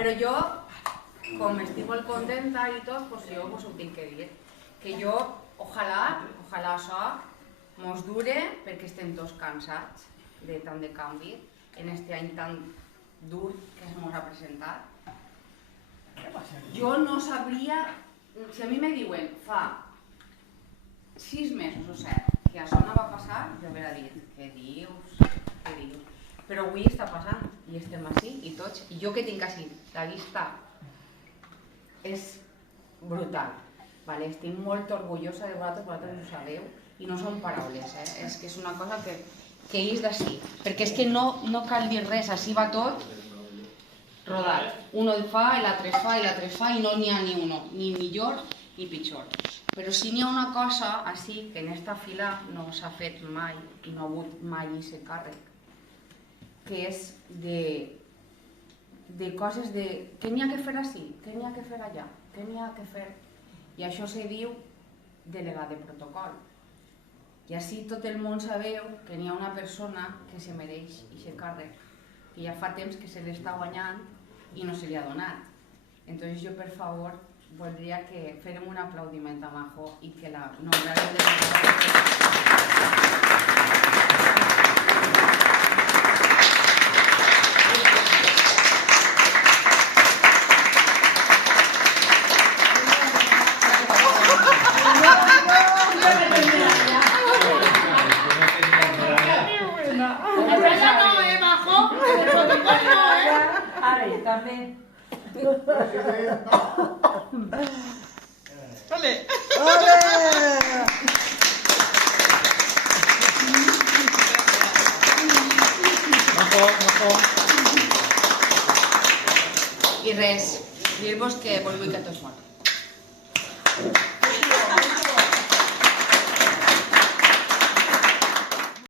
Però jo, com estic molt contenta i tot, doncs jo us ho tinc que dir. Que jo, ojalà això mos dure, perquè estem tots cansats de tant de canvi en aquest any tan dur que mos ha presentat. Jo no sabria, si a mi me diuen fa 6 mesos o 7 que això no va passar, jo hauria dit, què dius? Però avui està passant i estem així i tots, i jo que tinc així, la llista és brutal, estic molt orgullosa de vosaltres ho sabeu i no són paraules, és que és una cosa que és d'ací, perquè és que no cal dir res, així va tot rodat, uno el fa, l'altre fa i l'altre fa i no n'hi ha ni uno, ni millor ni pitjor. Però sí n'hi ha una cosa així que en esta fila no s'ha fet mai i no ha hagut mai aquest càrrec, que és de coses de què n'hi ha que fer així, què n'hi ha que fer allà, què n'hi ha que fer... I això se diu delegat de protocol. I així tot el món sabeu que n'hi ha una persona que se mereix aquest càrrec, que ja fa temps que se l'està guanyant i no se li ha donat. Entonces jo, per favor, voldria que férem un aplaudiment a Majo i que la nombrarem de També. Ole! Ole! Majo. I res, dir-vos que vull que tots molt.